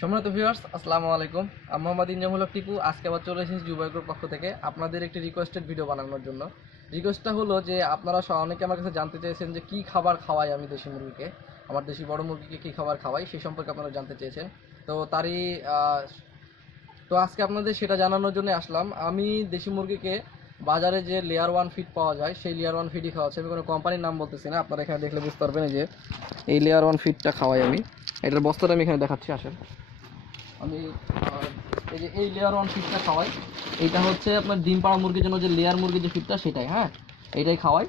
সম্মানিত ভিউয়ার্স আসসালামু আলাইকুম। আমি মোহাম্মদ ইনজামুল টিপু। আজকে আবার চলে এসেছি জুবাইকুর পক্ষ থেকে আপনাদের একটি রিকোয়েস্টেড ভিডিও বানানোর জন্য। রিকোয়েস্টটা হলো যে, আপনারা অনেকে আমার কাছে জানতে চেয়েছেন যে, কী খাবার খাওয়াই আমি দেশি মুরগিকে? আমার দেশি বড় মুরগিকে কী খাবার খাওয়াই? সেই সম্পর্কে আপনারা জানতে চেয়েছেন। তো তারই তো আজকে আপনাদের সেটা জানানোর জন্য আসলাম। আমি দেশি মুরগিকে বাজারে যে লেয়ার ওয়ান ফিড পাওয়া যায়, সেই লেয়ার ওয়ান ফিডই খাওয়াচ্ছি। আমি কোনো কোম্পানির নাম বলতেছি না। আপনারা এখানে দেখলে বুঝতে পারবেন যে, এই লেয়ার ওয়ান ফিডটা খাওয়াই আমি। এটার বস্তাটা আমি এখানে দেখাচ্ছি, আসেন। আমি এই যে এই লেয়ার ওয়ান ফিডটা খাওয়াই। এইটা হচ্ছে আপনার ডিম পাড়া মুরগির জন্য যে লেয়ার মুরগির যে ফিডটা সেটাই হ্যাঁ? এটাই খাওয়াই।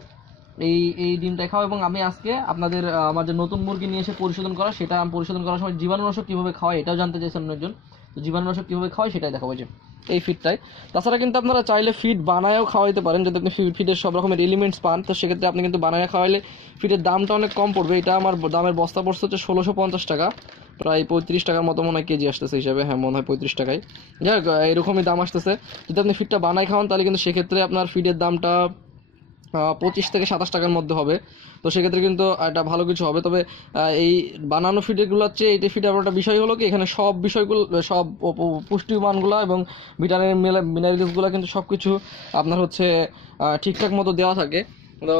এই এই ডিমটাই খাওয়াই এবং আমি আজকে আপনাদের আমার যে নতুন মুরগি নিয়ে এসে পরিশোধন করা, সেটা আমি পরিশোধন করার সময় জীবাণুনাশক কীভাবে খাওয়াই, এটাও জানতে চাইছেন অন্যজন তো জীবাণুনাশক কীভাবে খাওয়াই, সেটাই দেখাবো যে। এই ফিডটাই তাছাড়া কিন্তু আপনারা চাইলে ফিড বানায়ও খাওয়াইতে পারেন, যদি আপনি ফিডের সব রকমের এলিমেন্টস পান, তো সেক্ষেত্রে আপনি কিন্তু বানায় খাওয়াইলে ফিডের দামটা অনেক কম পড়বে। এটা আমার দামের বস্তা পড়ছে হচ্ছে ষোলোশো পঞ্চাশ টাকা। প্রায় পঁয়ত্রিশ টাকার মতো মনে হয় কেজি আসতেছে হিসাবে। হ্যাঁ মনে হয় পঁয়ত্রিশ টাকায়। যাই হোক এরকমই দাম আসতেছে। যদি আপনি ফিডটা বানায় খাওয়ান, তাহলে কিন্তু সেক্ষেত্রে আপনার ফিডের দামটা পঁচিশ থেকে সাতাশ টাকার মধ্যে হবে। তো সেক্ষেত্রে কিন্তু একটা ভালো কিছু হবে। তবে এই বানানো ফিডেগুলো হচ্ছে এই ফিডে আবার একটা বিষয় হলো কি, এখানে সব বিষয়গুলো, সব পুষ্টিমানগুলো এবং ভিটামিন মিনারেলসগুলো কিন্তু সব কিছু আপনার হচ্ছে ঠিকঠাক মতো দেওয়া থাকে। তো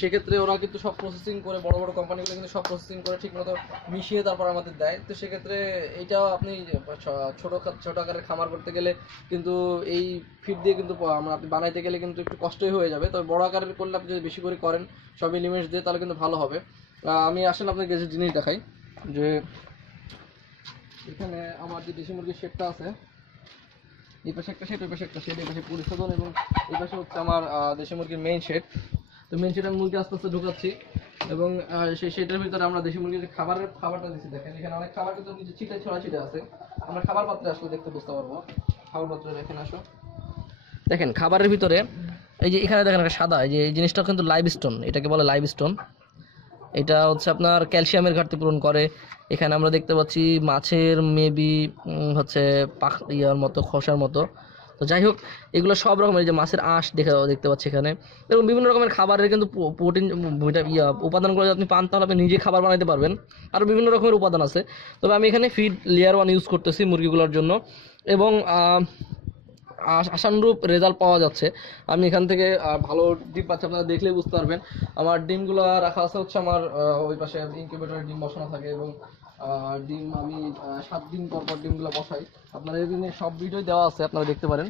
সেক্ষেত্রে ওরা কিন্তু সব প্রসেসিং করে, বড় বড় কোম্পানিগুলো কিন্তু সব প্রসেসিং করে ঠিক মতো মিশিয়ে তারপর আমাদের দেয়। তো সেক্ষেত্রে এইটাও আপনি ছোট ছোট আকারের খামার করতে গেলে কিন্তু এই ফিড দিয়ে কিন্তু আমরা আপনি বানাইতে গেলে কিন্তু একটু কষ্টই হয়ে যাবে। তবে বড় আকারের করলে আপনি যদি বেশি করে করেন, সব এলিমেন্টস দিয়ে তাহলে কিন্তু ভালো হবে। আমি আসলে আপনাকে যে জিনিস দেখাই যে, এখানে আমার যে দেশি মুরগির শেডটা আছে এই পাশে একটা শেড ওই পাশে একটা শেড এই পাশে পরিশোধন এবং এই পাশে হচ্ছে আমার দেশি মুরগির মেইন শেড তো মেইন শেড আমি মুরগি আস্তে আস্তে ঢুকাচ্ছি এবং সেই শেডের ভিতরে আমরা দেশি মুরগির খাবারের খাবারটা দিচ্ছি, দেখেন এখানে অনেক খাবার কিন্তু নিচে ছিটে ছড়া ছিটে আছে। আমরা খাবার পাত্রে আসলে দেখতে বুঝতে পারব। খাবার পাত্রে এখানে আসো। দেখেন, খাবারের ভিতরে, এই যে এখানে দেখেন একটা সাদা, এই যে এই জিনিসটা কিন্তু লাইভ স্টোন এটাকে বলে লাইভ স্টোন এটা হচ্ছে আপনার ক্যালসিয়ামের ঘাটতি পূরণ করে। এখানে আমরা দেখতে পাচ্ছি মাছের মেবি হচ্ছে পাখ, ইয়ার মতো, খসার মতো। তো যাই হোক, এগুলো সব রকমের যে মাছের আঁশ দেখা দেখতে পাচ্ছি এখানে। এবং বিভিন্ন রকমের খাবারের কিন্তু প্রোটিন ইয়া উপাদানগুলো যদি আপনি পান, তাহলে আপনি নিজে খাবার বানাতে পারবেন। আরও বিভিন্ন রকমের উপাদান আছে। তবে আমি এখানে ফিড লেয়ার ওয়ান ইউজ করতেছি মুরগিগুলোর জন্য। এবং আশানুরূপ রেজাল্ট পাওয়া যাচ্ছে। আমি এখান থেকে ভালো ডিম পাচ্ছি, আপনারা দেখলেই বুঝতে পারবেন। আমার ডিমগুলো রাখা আছে হচ্ছে আমার ওই পাশে ইনকিউবেটরে ডিম বসানো থাকে এবং ডিম আমি সাত দিন পর পর ডিমগুলো বসাই। আপনারা এই দিনে সব ভিডিও দেওয়া আছে, আপনারা দেখতে পারেন।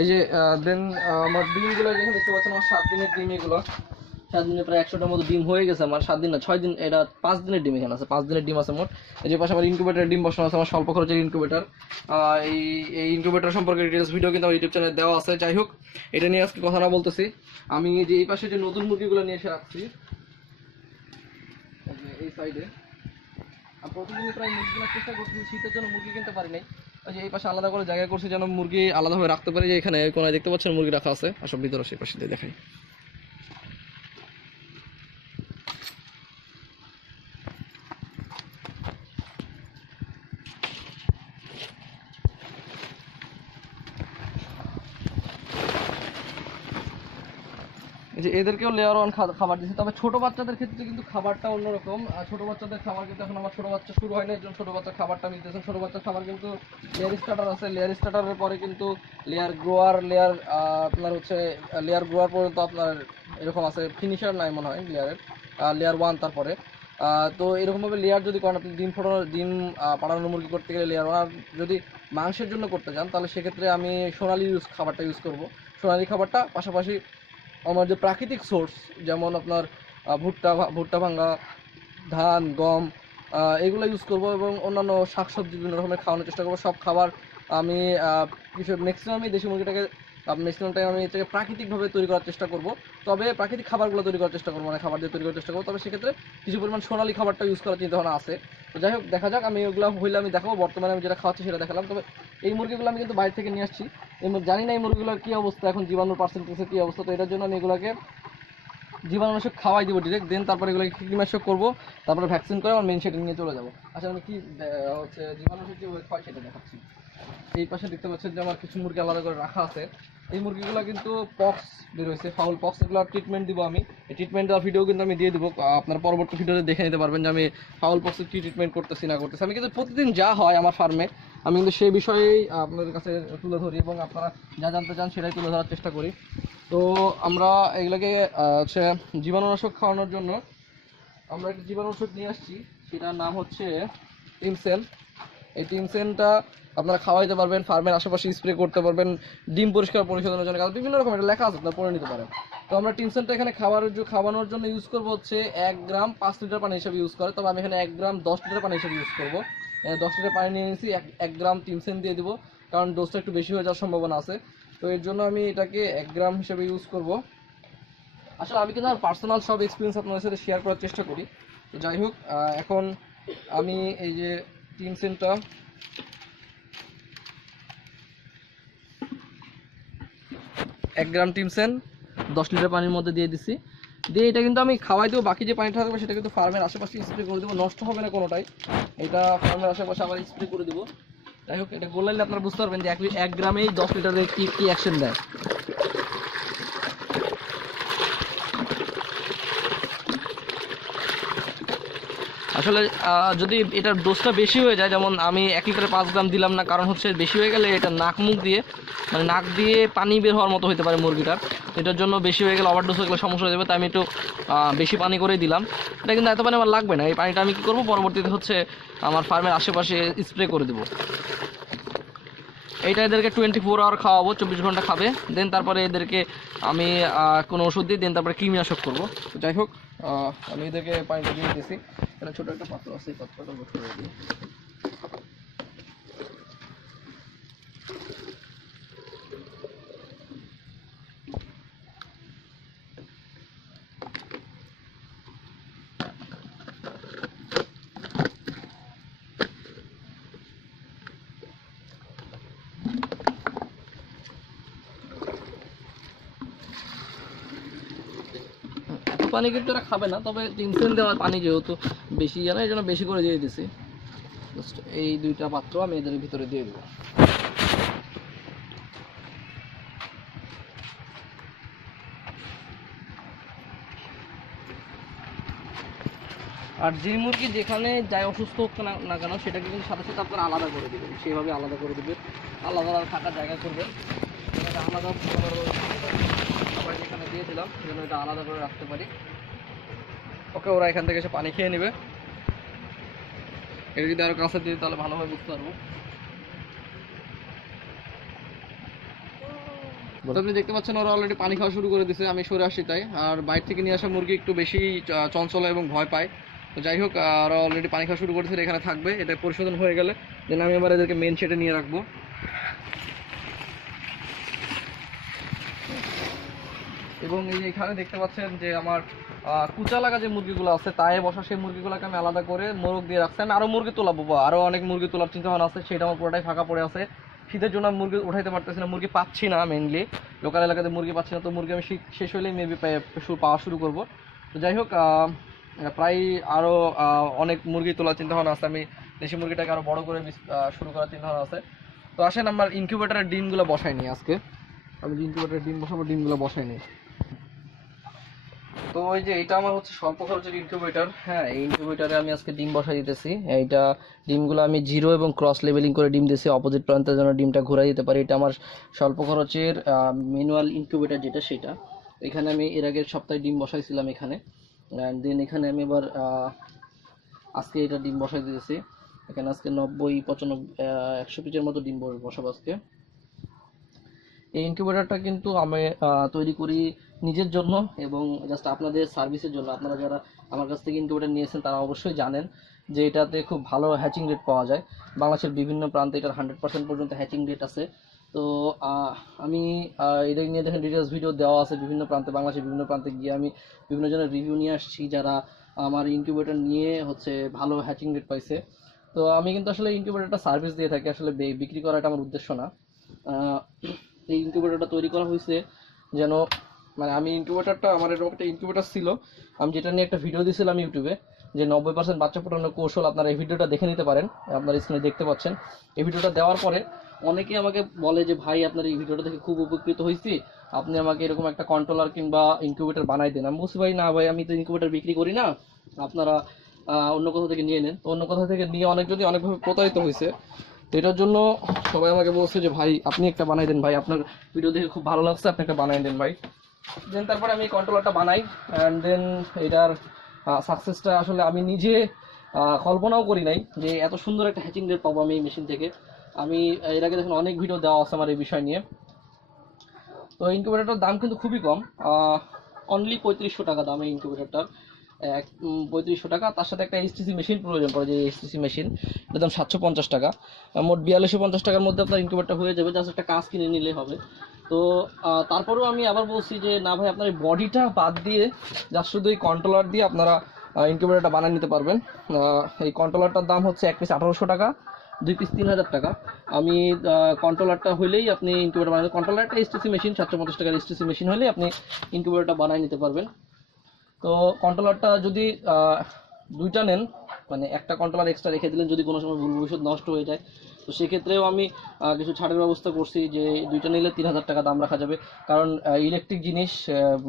এই যে দেন আমার ডিমগুলো যেখানে দেখতে পাচ্ছেন, আমার সাত দিনের ডিম এগুলো। সাত দিনে প্রায় একশোটার মতো ডিম হয়ে গেছে আমার, সাত দিন না, ছয় দিন, এটা পাঁচ দিনের ডিম এখানে আছে, পাঁচ দিনের ডিম আছে মোট। এই যে পাশে আমার ইনকিউবেটার ডিম বসানো আছে, আমার স্বল্প খরচের ইনকিউবেটার এই এই ইনকিউবেটার সম্পর্কে ডিটেলস ভিডিও কিন্তু আমার ইউটিউব চ্যানেলে দেওয়া আছে, যাই হোক, এটা নিয়ে আজকে কথা না বলতেছি। আমি যে এই পাশে যে নতুন মুরগিগুলো নিয়ে এসে রাখছি এই সাইডে আর প্রতিদিনই প্রায় মুরগি কেনার চেষ্টা করছি শীতের জন্য মুরগি কিনতে পারি নাই। ওই যে এই পাশে আলাদা করে জায়গা করছি, যেন মুরগি আলাদাভাবে রাখতে পারি, যে এখানে কোনায় দেখতে পাচ্ছেন মুরগি রাখা আছে। আসব ভিতরে সেই পাশে দেখাই। যে এদেরকেও লেয়ার ওয়ান খাবার দিচ্ছে তবে ছোট বাচ্চাদের ক্ষেত্রে কিন্তু খাবারটা অন্যরকম। আর ছোট বাচ্চাদের খাবার কিন্তু এখন আমার ছোট বাচ্চা শুরু হয়নি একজন ছোট বাচ্চার খাবারটা আমি দিতেছেন ছোট বাচ্চার খাবার কিন্তু লেয়ার স্টার্টার আছে। লেয়ার স্টার্টারের পরে কিন্তু লেয়ার গ্রোয়ার লেয়ার আপনার হচ্ছে লেয়ার গ্রোয়ার পর্যন্ত আপনার এরকম আছে। ফিনিশার নাই মনে হয় লেয়ারের লেয়ার ওয়ান তারপরে। তো এরকমভাবে লেয়ার যদি করেন আপনি ডিম ফোটানো ডিম আহ, পাড়ানো মুরগি করতে গেলে লেয়ার ওয়ান যদি মাংসের জন্য করতে চান তাহলে সেক্ষেত্রে আমি সোনালি ইউজ খাবারটা ইউজ করব। সোনালি খাবারটা পাশাপাশি আমার যে প্রাকৃতিক সোর্স যেমন আপনার ভুট্টা ভুট্টা ভাঙ্গা, ধান, গম এগুলো ইউজ করব এবং অন্যান্য শাকসবজি বিভিন্ন রকমের খাওয়ানোর চেষ্টা করব। সব খাবার আমি কিছু ম্যাক্সিমামই দেশি মুরগিটাকে ম্যাক্সিমাম টাইম আমি এটাকে প্রাকৃতিকভাবে তৈরি করার চেষ্টা করব। তবে প্রাকৃতিক খাবারগুলো তৈরি করার চেষ্টা করব মানে খাবার দিয়ে তৈরি করার চেষ্টা করব। তবে সেক্ষেত্রে কিছু পরিমাণ সোনালি খাবারটা ইউজ করার চিন্তা ভাবনা আছে। তো যাই হোক, দেখা যাক, আমি ওগুলো হইলে আমি দেখাবো। বর্তমানে আমি যেটা খাওয়াচ্ছি সেটা দেখালাম। তবে এই মুরগিগুলো আমি কিন্তু বাইরে থেকে নিয়ে আসছি। জানি না এই মুরগিগুলোর কী অবস্থা, এখন জীবাণুর পার্সেন্টেজের কী অবস্থা। তো এটার জন্য আমি এগুলোকে জীবাণুনাশক খাওয়াই দিব ডিরেক্ট দেন তারপরে এগুলোকে কীটনাশক করব। তারপরে ভ্যাকসিন করে আমার মেন সেটা নিয়ে চলে যাব। আচ্ছা আমি কি হচ্ছে জীবাণুনাশক কীভাবে খাওয়াই সেটা দেখাচ্ছি। এই পাশে দেখতে পাচ্ছেন যে আমার কিছু মুরগি আলাদা করে রাখা আছে। এই মুরগিগুলো কিন্তু পক্স বের হয়েছে ফাউল পক্স এগুলো ট্রিটমেন্ট দিব আমি। এই ট্রিটমেন্ট দেওয়ার ভিডিও কিন্তু আমি দিয়ে দেবো। আপনার পরবর্তী ভিডিওতে দেখে নিতে পারবেন যে আমি ফাউল পক্সের কী ট্রিটমেন্ট করতেছি, না করতেছি। আমি কিন্তু প্রতিদিন যা হয় আমার ফার্মে আমি কিন্তু সেই বিষয়েই আপনাদের কাছে তুলে ধরি এবং আপনারা যা জানতে চান সেটাই তুলে ধরার চেষ্টা করি। তো আমরা এগুলোকে হচ্ছে জীবাণুনাশক খাওয়ানোর জন্য আমরা একটা জীবাণুনাশক নিয়ে আসছি। সেটার নাম হচ্ছে টিমসেন এই টিমসেনটা আপনারা খাওয়াইতে পারবেন ফার্মের আশেপাশে স্প্রে করতে পারবেন, ডিম পরিষ্কার পরিশোধনের জন্য। বিভিন্ন রকম এটা লেখা আছে, আপনারা পড়ে নিতে পারেন। তো আমরা টিমসেনটা এখানে খাবারের খাওয়ানোর জন্য ইউজ করব হচ্ছে এক গ্রাম পাঁচ লিটার পানি হিসাবে ইউজ করে। তবে আমি এখানে এক গ্রাম দশ লিটার পানি হিসাবে ইউজ করব। দশ লিটার পানি নিয়ে নিয়েছি, এক গ্রাম টিমসেন দিয়ে দিব। কারণ ডোজটা একটু বেশি হয়ে যাওয়ার সম্ভাবনা আছে। তো এর জন্য আমি এটাকে এক গ্রাম হিসেবে ইউজ করব। আসলে আমি কিন্তু আমার পার্সোনাল সব এক্সপিরিয়েন্স আপনাদের সাথে শেয়ার করার চেষ্টা করি। তো যাই হোক এখন আমি এই যে টিমসেনটা এক গ্রাম টিমসেন, দশ লিটার পানির মধ্যে দিয়ে দিছি। দিয়ে এটা কিন্তু আমি খাওয়াই দেবো, বাকি যে পানিটা থাকবে সেটা কিন্তু ফার্মের আশেপাশে স্প্রে করে দেবো। নষ্ট হবে না কোনোটাই। এটা ফার্মের আশেপাশে আবার স্প্রে করে দেবো। যাই হোক, এটা গোলাইলে আপনারা বুঝতে পারবেন যে এক গ্রামেই দশ লিটারের কি কি অ্যাকশন দেয়। আসলে যদি এটার ডোজটা বেশি হয়ে যায়, যেমন আমি এক লিটারে পাঁচ গ্রাম দিলাম না, কারণ হচ্ছে বেশি হয়ে গেলে এটা নাক মুখ দিয়ে মানে নাক দিয়ে পানি বের হওয়ার মতো হতে পারে মুরগিটার এটার জন্য বেশি হয়ে গেলে ওভারডোজ হয়ে গেলে সমস্যা হয়ে যাবে, তাই আমি একটু বেশি পানি করেই দিলাম। এটা কিন্তু এত পানি আমার লাগবে না, এই পানিটা আমি কী করব? পরবর্তীতে হচ্ছে আমার ফার্মের আশেপাশে স্প্রে করে দেবো। এইটা এদেরকে টোয়েন্টি ফোর আওয়ার খাওয়াবো, চব্বিশ ঘণ্টা খাবে। দেন তারপরে এদেরকে আমি কোনো ওষুধ দিই দেন তারপরে কৃমিনাশক করব। যাই হোক আমি এদেরকে পানিটা দিয়ে দিয়েছি এটা ছোটো একটা পাত্র আছে, এই পাত্রটা দিই। পানি কিন্তু এরা খাবে না, তবে টিনসেন দেওয়ার পানি যেহেতু বেশি জানা এই জন্য বেশি করে দিয়ে দিছি। Just এই দুইটা পাত্র আমি এদের ভিতরে দিয়ে দেবো আর যে মুরগি যেখানে যায় অসুস্থ হোক না কেন, সেটাকে কিন্তু সাথে সাথে আপনারা আলাদা করে দেবেন। সেইভাবে আলাদা করে দেবেন। আলাদা আলাদা থাকার জায়গা করবেন। আলাদা দিয়ে দিলাম সেখানে এটা আলাদা করে রাখতে পারি। ওকে ওরা এখান থেকে এসে পানি খেয়ে নেবে। এটা যদি আরও কাছে দিই তাহলে ভালোভাবে বুঝতে পারব। আপনি দেখতে পাচ্ছেন ওরা অলরেডি পানি খাওয়া শুরু করে দিছে আমি সরে আসি তাই। আর বাইরে থেকে নিয়ে আসা মুরগি একটু বেশি চঞ্চল এবং ভয় পায়। তো যাই হোক ওরা অলরেডি পানি খাওয়া শুরু করেছে এখানে থাকবে। এটা পরিশোধন হয়ে গেলে। দেন আমি এবার এদেরকে মেন শেডে নিয়ে রাখব। এবং এই এখানে দেখতে পাচ্ছেন যে আমার কুচা লাগা যে মুরগিগুলো আছে, তায়ে বসা সেই মুরগিগুলোকে আমি আলাদা করে মোরগ দিয়ে রাখছি। আমি আরও মুরগি তোলাবো বা আরও অনেক মুরগি তোলার চিন্তা ভাবনা আছে, সেটা আমার পুরোটাই ফাঁকা পড়ে আছে। শীতের জন্য আমি মুরগি উঠাইতে পারতেছি না, মুরগি পাচ্ছি না মেনলি লোকাল এলাকাতে মুরগি পাচ্ছি না, তো মুরগি আমি শীত, শেষ হলেই মেবি পাওয়া শুরু করব। তো যাই হোক প্রায় আরও অনেক মুরগি তোলার চিন্তা ভাবনা আছে। আমি দেশি মুরগিটাকে আরও বড় করে শুরু করার চিন্তা ভাবনা আছে। তো আসেন, আমার ইনকিউবেটারের ডিমগুলো বসাই নি আজকে। আমি ইনকিউবেটারের ডিম বসাবো, ডিমগুলো বসাই নি তো ওই যে এটা আমার হচ্ছে স্বল্প খরচের ইনকিউবেটর হ্যাঁ এই ইনকিউবেটরে আমি আজকে ডিম বসাই দিতেছি। এইটা ডিমগুলো আমি জিরো এবং ক্রস লেভেলিং করে ডিম দিয়েছি অপোজিট প্রান্তের জন্য ডিমটা ঘুরাই দিতে পারি। এটা আমার স্বল্প খরচের ম্যানুয়াল ইনকিউবেটর যেটা সেটা। এখানে আমি এর আগের সপ্তাহে ডিম বসাইছিলাম এখানে। অ্যান্ড দেন এখানে আমি এবার আজকে এটা ডিম বসাই দিয়েছি এখানে আজকে নব্বই, পঁচানব্বই একশো পিচের মতো ডিম বস- বসাবো আজকে। এই ইনকিউবেটরটা কিন্তু আমি তৈরি করি নিজের জন্য এবং জাস্ট আপনাদের সার্ভিসের জন্য। আপনারা যারা আমার কাছ থেকে ইনকিউবেটর নিয়েছেন, তারা অবশ্যই জানেন যে এটাতে খুব ভালো হ্যাচিং রেট পাওয়া যায়। বাংলাদেশের বিভিন্ন প্রান্তে এটার হান্ড্রেড পার্সেন্ট পর্যন্ত হ্যাচিং রেট আছে। তো আমি এটা নিয়ে দেখেন ডিটেলস ভিডিও দেওয়া আছে বিভিন্ন প্রান্তে, বাংলাদেশের বিভিন্ন প্রান্তে গিয়ে আমি বিভিন্ন জনের রিভিউ নিয়ে আসছি, যারা আমার ইনকিউবেটর নিয়ে হচ্ছে ভালো হ্যাচিং রেট পাইছে। তো, আমি কিন্তু আসলে ইনকিউবেটরটা সার্ভিস দিয়ে থাকি, আসলে বিক্রি করাটা আমার উদ্দেশ্য না। এই ইনকিউবেটরটা তৈরি করা হয়েছে যেন মানে আমি ইনকিউবেটরটা আমার এরকম একটা ইনকিউবেটর ছিল। আমি যেটা নিয়ে একটা ভিডিও দিয়েছিলাম ইউটিউবে যে নব্বই পার্সেন্ট বাচ্চা ফোটানোর কৌশল আপনারা এই ভিডিওটা দেখে নিতে পারেন, আপনারা স্ক্রিনে দেখতে পাচ্ছেন। এই ভিডিওটা দেওয়ার পরে অনেকেই আমাকে বলে যে, ভাই, আপনার এই ভিডিওটা দেখে খুব উপকৃত হয়েছি। আপনি আমাকে এরকম একটা কন্ট্রোলার কিংবা ইনকিউবেটর বানাই দেন। আমি বলছি, ভাই, না ভাই, আমি তো ইনকিউবেটর বিক্রি করি না। আপনারা অন্য কোথাও থেকে নিয়ে নেন। তো অন্য কোথাও থেকে নিয়ে অনেক, যদি অনেকভাবে প্রতারিত হয়েছে, তো এটার জন্য সবাই আমাকে বলছে যে, ভাই, আপনি একটা বানাই দেন ভাই। আপনার ভিডিও দেখে খুব ভালো লাগছে, আপনি একটা বানাই দেন ভাই। দেন তারপরে আমি কন্ট্রোলারটা বানাই অ্যান্ড দেন এটার সাকসেসটা আসলে আমি নিজে কল্পনাও করি নাই যে এত সুন্দর একটা হ্যাচিং রেট পাবো আমি এই মেশিন থেকে। আমি এর আগে দেখুন অনেক ভিডিও দেওয়া আছে আমার এই বিষয় নিয়ে। তো ইনকিউবেটরটার দাম কিন্তু খুবই কম অনলি পঁয়ত্রিশশো টাকা দাম এই ইনকিউবেটরটার এক পঁয়ত্রিশশো টাকা, তার সাথে একটা এইচটিসি মেশিন প্রয়োজন পড়ে, যে এইচটিসি মেশিন এটার দাম সাতশো পঞ্চাশ টাকা। মোট বিয়াল্লিশশো পঞ্চাশ টাকার মধ্যে আপনার ইনকিউবেটরটা হয়ে যাবে জাস্ট একটা কাজ কিনে নিলে হবে। তো তারপরেও আমি আবার বলছি যে, না ভাই, আপনার বডিটা বাদ দিয়ে জাস্ট শুধু এই কন্ট্রোলার দিয়ে আপনারা ইনকিউবেটরটা বানিয়ে নিতে পারবেন। এই কন্ট্রোলারটার দাম হচ্ছে এক পিস আঠারোশো টাকা, দুই পিস তিন হাজার টাকা। আমি কন্ট্রোলারটা হলেই আপনি ইনকিউবেটর বানাবেন কন্ট্রোলারটা এসটিসি মেশিন সাতশো পঞ্চাশ টাকার এসটিসি মেশিন হলেই আপনি ইনকিউবেটরটা বানিয়ে নিতে পারবেন। তো কন্ট্রোলারটা যদি দুইটা নেন মানে একটা কন্ট্রোলার এক্সট্রা রেখে দিলেন, যদি কোনো সময় ভুল ভবিষ্যৎ নষ্ট হয়ে যায় তো সেক্ষেত্রেও আমি কিছু ছাড়ের ব্যবস্থা করছি যে দুইটা নিলে তিন হাজার টাকা দাম রাখা যাবে। কারণ ইলেকট্রিক জিনিস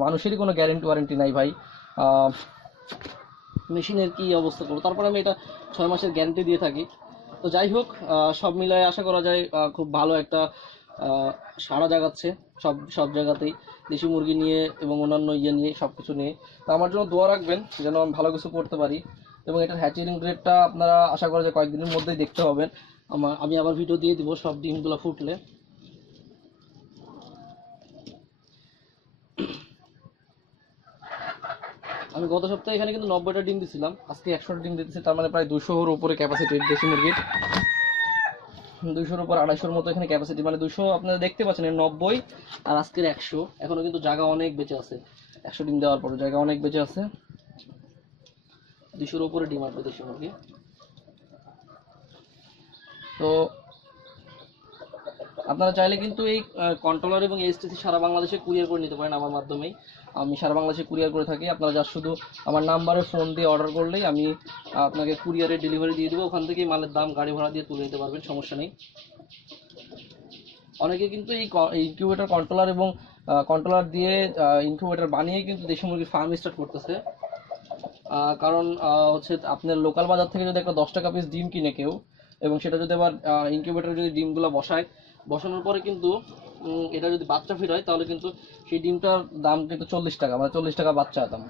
মানুষেরই কোনো গ্যারেন্টি ওয়ারেন্টি নাই ভাই। মেশিনের কি অবস্থা করব? তারপরে আমি এটা ছয় মাসের গ্যারেন্টি দিয়ে থাকি। তো যাই হোক সব মিলায় আশা করা যায় খুব ভালো একটা সাড়া জাগাচ্ছে সব সব জায়গাতেই। দেশি মুরগি নিয়ে এবং অন্যান্য ইয়ে নিয়ে সব কিছু নিয়ে। তো আমার জন্য দোয়া রাখবেন যেন আমি ভালো কিছু করতে পারি। এবং এটার হ্যাচিং রেটটা আপনারা আশা করা যায় কয়েকদিনের মধ্যেই দেখতে পাবেন। আমার, আমি আবার ভিডিও দিয়ে দিব, সব ডিমগুলো ফুটলে। আমি গত সপ্তাহে এখানে কিন্তু নব্বইটা ডিম দিছিলাম, আজকে একশোটা ডিম দিতেছি, তার মানে প্রায় দুশোর উপরে ক্যাপাসিটি দেশি মুরগির। দুইশোর উপর আড়াইশোর মতো এখানে ক্যাপাসিটি মানে দুশো আপনারা দেখতে পাচ্ছেন নব্বই আর আজকের একশো। এখনও কিন্তু জায়গা অনেক বেঁচে আছে। একশো ডিম দেওয়ার পরে জায়গা অনেক বেঁচে আছে। দুশোর উপরে ডিম আসবে দেশি মুরগি। তো আপনারা চাইলে কিন্তু এই কন্ট্রোলার এবং এইচটিসি সারা বাংলাদেশে কুরিয়ার করে নিতে পারেন আমার মাধ্যমেই। আমি সারা বাংলাদেশে কুরিয়ার করে থাকি। আপনারা যা শুধু আমার নাম্বারে ফোন দিয়ে অর্ডার করলেই আমি আপনাকে কুরিয়ারে ডেলিভারি দিয়ে দেবো। ওখান থেকে মালের দাম গাড়ি ভাড়া দিয়ে তুলে নিতে পারবেন, সমস্যা নেই। অনেকে কিন্তু এই ইনকিউবেটর কন্ট্রোলার এবং কন্ট্রোলার দিয়ে ইনকিউবেটর বানিয়ে কিন্তু দেশি মুরগির ফার্ম স্টার্ট করতেছে। কারণ হচ্ছে আপনার লোকাল বাজার থেকে যদি একটা দশ টাকা পিস ডিম কিনে কেউ এবং সেটা যদি আবার ইনকিউবেটরে যদি ডিমগুলো বসায়, বসানোর পরে কিন্তু এটা যদি বাচ্চা ফিট হয়, তাহলে কিন্তু সেই ডিমটার দাম কিন্তু চল্লিশ টাকা মানে চল্লিশ টাকা বাচ্চা দাম।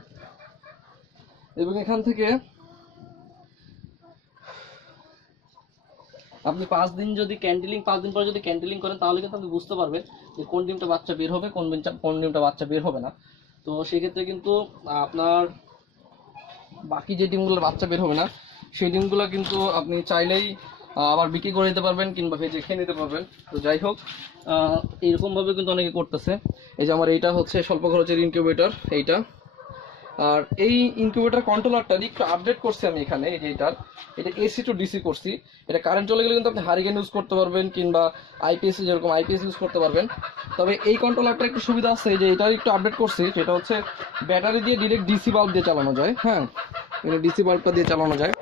এবং এখান থেকে আপনি পাঁচ দিন যদি ক্যান্ডেলিং পাঁচ দিন পরে যদি ক্যান্ডেলিং করেন, তাহলে কিন্তু আপনি বুঝতে পারবেন যে কোন ডিমটা বাচ্চা বের হবে, কোন ডিমটা কোন ডিমটা বাচ্চা বের হবে না। তো সেক্ষেত্রে কিন্তু আপনার বাকি যে ডিমগুলো বাচ্চা বের হবে না, সেই ডিমগুলো কিন্তু আপনি চাইলেই আবার বিক্রি করে দিতে পারবেন কিংবা ভেজে খেয়ে নিতে পারবেন। তো যাই হোক এইরকমভাবে কিন্তু অনেকে করতেছে। এই যে আমার এইটা হচ্ছে স্বল্প খরচের ইনকিউবেটর এইটা। আর এই ইনকিউবেটর কন্ট্রোলারটা একটু আপডেট করছি আমি এখানে, এই যে এটার এটা এসি টু ডিসি করছি। এটা কারেন্ট চলে গেলে কিন্তু আপনি হারিকেন ইউজ করতে পারবেন কিংবা আইপিএস যেরকম আইপিএস ইউজ করতে পারবেন। তবে এই কন্ট্রোলারটা একটু সুবিধা আছে যে এটার একটু আপডেট করছি। যেটা হচ্ছে ব্যাটারি দিয়ে ডিরেক্ট ডিসি বাল্ব দিয়ে চালানো যায় হ্যাঁ? এটা ডিসি বাল্বটা দিয়ে চালানো যায়।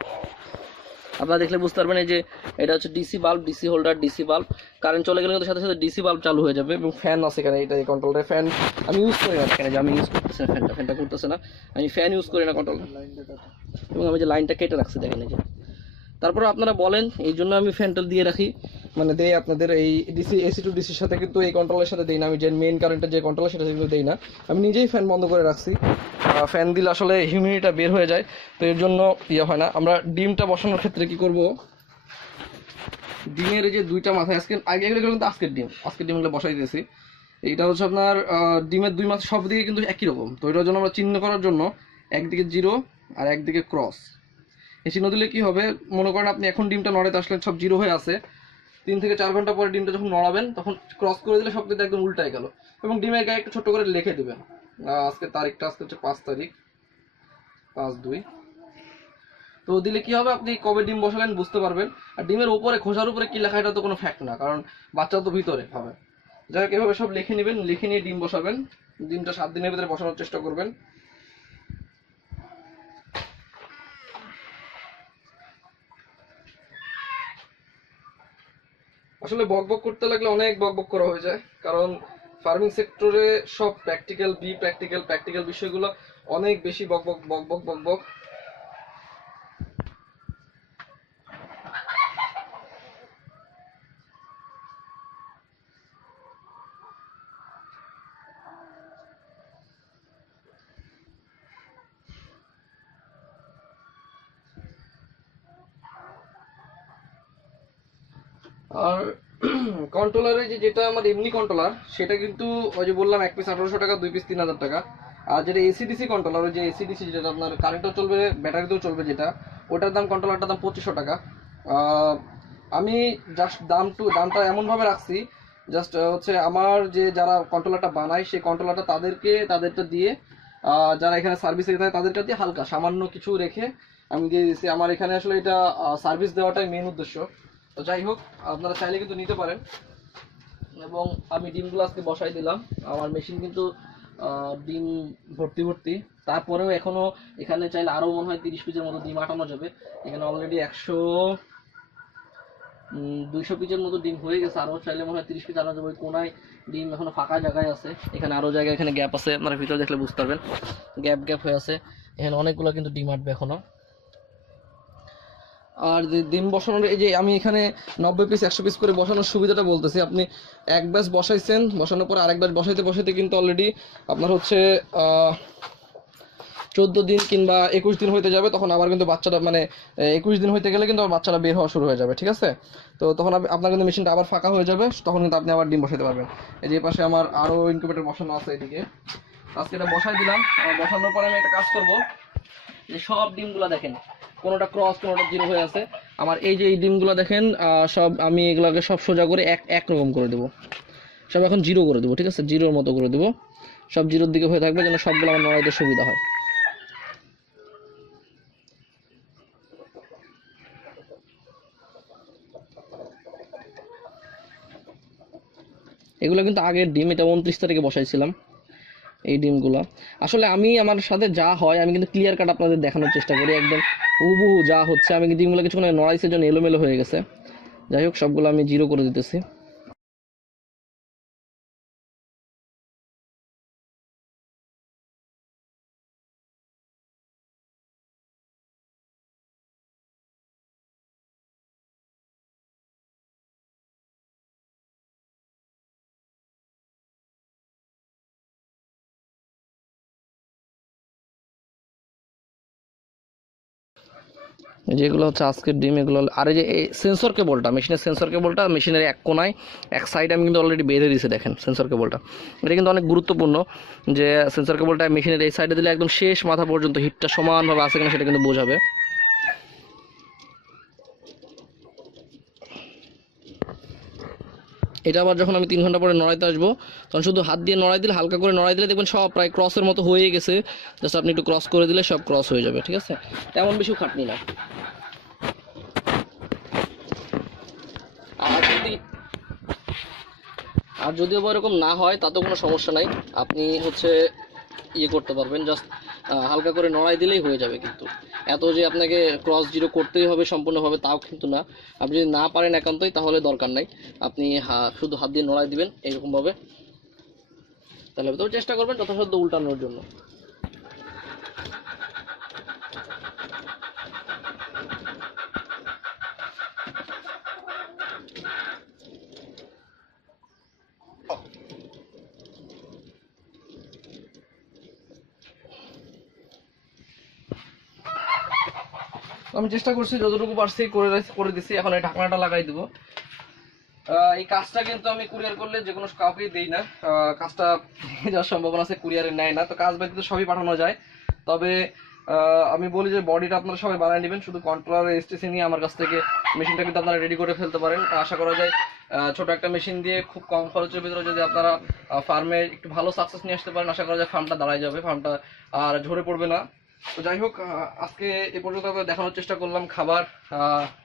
আপনারা দেখলে বুঝতে পারবেন এই যে এটা হচ্ছে DC bulb DC holder DC bulb. Current চলে গেলে কিন্তু সাথে সাথে ডিসি বাল্ব চালু হয়ে যাবে এবং ফ্যান আছে এখানে এটা এই কন্ট্রোলটা ফ্যান আমি ইউজ করি না এখানে যে আমি ইউজ করতেছি না ফ্যানটা ফ্যানটা করতেছে না। আমি ফ্যান ইউজ করি না কন্ট্রোল এবং আমি যে লাইনটা কেটে রাখছি দেখেন এই যে। তারপরে আপনারা বলেন, এই জন্য আমি ফ্যানটা দিয়ে রাখি। মানে দেই আপনাদের এই ডিসি এসি টু ডিসির সাথে কিন্তু এই কন্ট্রোলের সাথে দেই না। আমি যে মেইন কারেন্টের যে কন্ট্রোল সেটা কিন্তু দেই না। আমি নিজেই ফ্যান বন্ধ করে রাখছি। ফ্যান দিলে আসলে হিউমিডিটিটা বের হয়ে যায়। তো এর জন্য ইয়ে হয় না। আমরা ডিমটা বসানোর ক্ষেত্রে কি করব? ডিমের এই যে দুইটা মাথায় আজকে আগে এগুলো কিন্তু আজকের ডিম। আজকের ডিমগুলো বসাই দিয়েছি। এইটা হচ্ছে আপনার ডিমের দুই মাথা সব দিকে কিন্তু একই রকম। তো এটার জন্য আমরা চিহ্ন করার জন্য একদিকে জিরো আর একদিকে ক্রস এই দিলে কি হবে? মনে করেন আপনি এখন ডিমটা নড়াতে আসলেন, সব জিরো হয়ে আছে। তিন থেকে চার ঘণ্টা পরে ডিমটা যখন নড়াবেন, তখন ক্রস করে দিলে সব কিন্তু একদম উল্টায় গেল। এবং ডিমের গায়ে একটু ছোট করে লিখে দেবেন। আজকে তারিখটা, আজকে হচ্ছে পাঁচ তারিখ, পাঁচ দুই। তো দিলে কি হবে? আপনি কবে ডিম বসালেন বুঝতে পারবেন। আর ডিমের উপরে, খোসার উপরে কি লেখা, এটা তো কোনো ফ্যাক্ট না, কারণ বাচ্চা তো ভিতরে হবে। যাই হোক, এভাবে সব লিখে নেবেন, লিখে নিয়ে ডিম বসাবেন। ডিমটা সাত দিনের ভিতরে বসানোর চেষ্টা করবেন। আসলে বক বক করতে লাগলে অনেক বক বক করা হয়ে যায়, কারণ ফার্মিং সেক্টরে সব প্র্যাকটিক্যাল বি প্র্যাকটিক্যাল প্র্যাকটিক্যাল বিষয়গুলো অনেক বেশি বক বক বক বক বক বক আর যে যেটা আমার এমনি কন্ট্রোলার সেটা কিন্তু ওই যে বললাম এক পিস আঠারোশো টাকা, দুই পিস তিন হাজার টাকা। আর যেটা এসিডিসি কন্ট্রোলার ওই যে এসিডিসি যেটা আপনার কারেন্টও চলবে ব্যাটারিতেও চলবে যেটা, ওটার দাম কন্ট্রোলারটার দাম পঁচিশশো টাকা। আমি জাস্ট দাম টু, দামটা এমনভাবে রাখছি জাস্ট হচ্ছে আমার যে যারা কন্ট্রোলারটা বানায়, সেই কন্ট্রোলারটা তাদেরকে, তাদেরটা দিয়ে যারা এখানে সার্ভিস রেখে থাকে দিয়ে হালকা, সামান্য কিছু রেখে আমি দিয়ে দিয়েছি আমার এখানে আসলে এটা সার্ভিস দেওয়াটাই মেন উদ্দেশ্য। তো যাই হোক, আপনারা চাইলে কিন্তু নিতে পারেন। এবং আমি ডিমগুলো আজকে বসাই দিলাম। আমার মেশিন কিন্তু ডিম ভর্তি ভর্তি। তারপরেও এখনও এখানে চাইলে আরও মনে হয় তিরিশ পিসের মতো ডিম আটানো যাবে। এখানে অলরেডি একশো দুইশো পিসের মতো ডিম হয়ে গেছে। আরও চাইলে মনে হয় তিরিশ পিস আনা যাবে। ওই কোনায় ডিম এখনও ফাঁকা জায়গায় আছে। এখানে আরও জায়গায় এখানে গ্যাপ আছে। আপনারা ভিতরে দেখলে বুঝতে পারবেন। গ্যাপ গ্যাপ হয়ে আছে। এখানে অনেকগুলো কিন্তু ডিম আটবে এখনও। আর যে ডিম বসানোর, এই যে আমি এখানে নব্বই পিস একশো পিস করে বসানোর সুবিধাটা বলতেছি। আপনি এক ব্যাস বসাইছেন, বসানোর পর আরেক ব্যাচ বসাইতে বসাইতে কিন্তু অলরেডি আপনার হচ্ছে চোদ্দ দিন কিংবা একুশ দিন হইতে যাবে, তখন আবার কিন্তু বাচ্চাটা মানে একুশ দিন হইতে গেলে কিন্তু আবার বাচ্চাটা বের হওয়া শুরু হয়ে যাবে, ঠিক আছে? তো তখন আপ- আপনার কিন্তু মেশিনটা আবার ফাঁকা হয়ে যাবে, তখন কিন্তু আপনি আবার ডিম বসাতে পারবেন। এই যে পাশে আমার আরও ইনকিউবেটর বসানো আছে এদিকে। আজকে এটা বসাই দিলাম বসানোর পরে আমি একটা কাজ করব। যে সব ডিমগুলো দেখেন কোনোটা ক্রস কোনোটা জিরো হয়ে আছে। আমার এই যে এই ডিমগুলো দেখেন সব আমি এগুলোকে সব সোজা করে এক এক রকম করে দেবো। সব এখন জিরো করে দেবো, ঠিক আছে? জিরোর মতো করে দেবো। সব জিরোর দিকে হয়ে থাকবে যেন সবগুলো আমার নড়াইতে সুবিধা হয়। এগুলো কিন্তু আগের ডিম, এটা উনত্রিশ তারিখে বসাইছিলাম। এই ডিমগুলো। আসলে আমি আমার সাথে যা হয়, আমি কিন্তু ক্লিয়ার কাট আপনাদের দেখানোর চেষ্টা করি একদম। হুবহু যা হচ্ছে, আমি ডিমগুলো কিছুক্ষণ নড়াইছে জন্য এলোমেলো হয়ে গেছে। যাই হোক, সবগুলো আমি জিরো করে দিতেছি। যেগুলো হচ্ছে আজকের ডিম, এগুলো আর এই যে সেন্সর কেবলটা মেশিনের সেন্সর কেবলটা মেশিনের এক কোনায়, এক সাইডে আমি কিন্তু অলরেডি বেঁধে দিয়েছি, দেখেন সেন্সর কেবলটা এটা কিন্তু অনেক গুরুত্বপূর্ণ যে সেন্সর কেবলটা মেশিনের এই সাইডে দিলে একদম শেষ মাথা পর্যন্ত হিটটা সমানভাবে আসে কিনা সেটা কিন্তু বোঝাবে। এটা আবার যখন আমি তিন ঘণ্টা পরে নড়াইতে আসব, তখন শুধু হাত দিয়ে নড়াই দিলে, হালকা করে নড়াই দিলে দেখবেন সব প্রায় ক্রসের মতো হয়ে গেছে। জাস্ট আপনি একটু ক্রস করে দিলে সব ক্রস হয়ে যাবে, ঠিক আছে? তেমন বেশি খাটনি না। আর যদি আর যদিও বা এরকম না হয়, তাতেও কোনো সমস্যা নাই। আপনি হচ্ছে ইয়ে করতে পারবেন জাস্ট হালকা করে নড়াই দিলেই হয়ে যাবে কিন্তু। এত যে আপনাকে ক্রস জিরো করতেই হবে সম্পূর্ণভাবে তাও কিন্তু না। আপনি যদি না পারেন একান্তই, তাহলে দরকার নাই। আপনি শুধু হাত দিয়ে নড়াই দিবেন এরকমভাবে তাহলে তবে চেষ্টা করবেন যথাসাধ্য উল্টানোর জন্য। আমি চেষ্টা করছি যতটুকু পারছি করে করে দিছি। এখন এই ঢাকনাটা লাগাই দেবো। এই কাজটা কিন্তু আমি কুরিয়ার করলে যে কোনো কাউকেই দিই না। কাজটা যাওয়ার সম্ভাবনা আছে কুরিয়ারে নেয় না। তো কাজ ব্যতীত সবই পাঠানো যায়। তবে আমি বলি যে বডিটা আপনারা সবাই বানিয়ে নেবেন। শুধু কন্ট্রোলার এসটিসি নিয়ে আমার কাছ থেকে মেশিনটা কিন্তু আপনারা রেডি করে ফেলতে পারেন। আশা করা যায় ছোট একটা মেশিন দিয়ে খুব কম খরচের ভিতরে যদি আপনারা ফার্মে একটু ভালো সাকসেস নিয়ে আসতে পারেন, আশা করা যায় ফার্মটা দাঁড়ায় যাবে। ফার্মটা আর ঝরে পড়বে না। তো যাই হোক আজকে এ পর্যন্ত আমরা দেখানোর চেষ্টা করলাম খাবার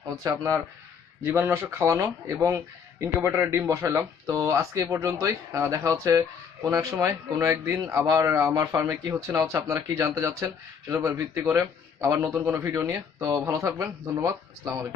হচ্ছে আপনার জীবাণুনাশক খাওয়ানো এবং ইনকিউবেটরে ডিম বসাইলাম। তো আজকে এ পর্যন্তই দেখা হচ্ছে কোনো এক সময়, কোনো একদিন আবার আমার ফার্মে কি হচ্ছে না হচ্ছে আপনারা কি জানতে যাচ্ছেন সেটার উপর ভিত্তি করে আবার নতুন কোনো ভিডিও নিয়ে। তো ভালো থাকবেন, ধন্যবাদ, আসসালামু আলাইকুম।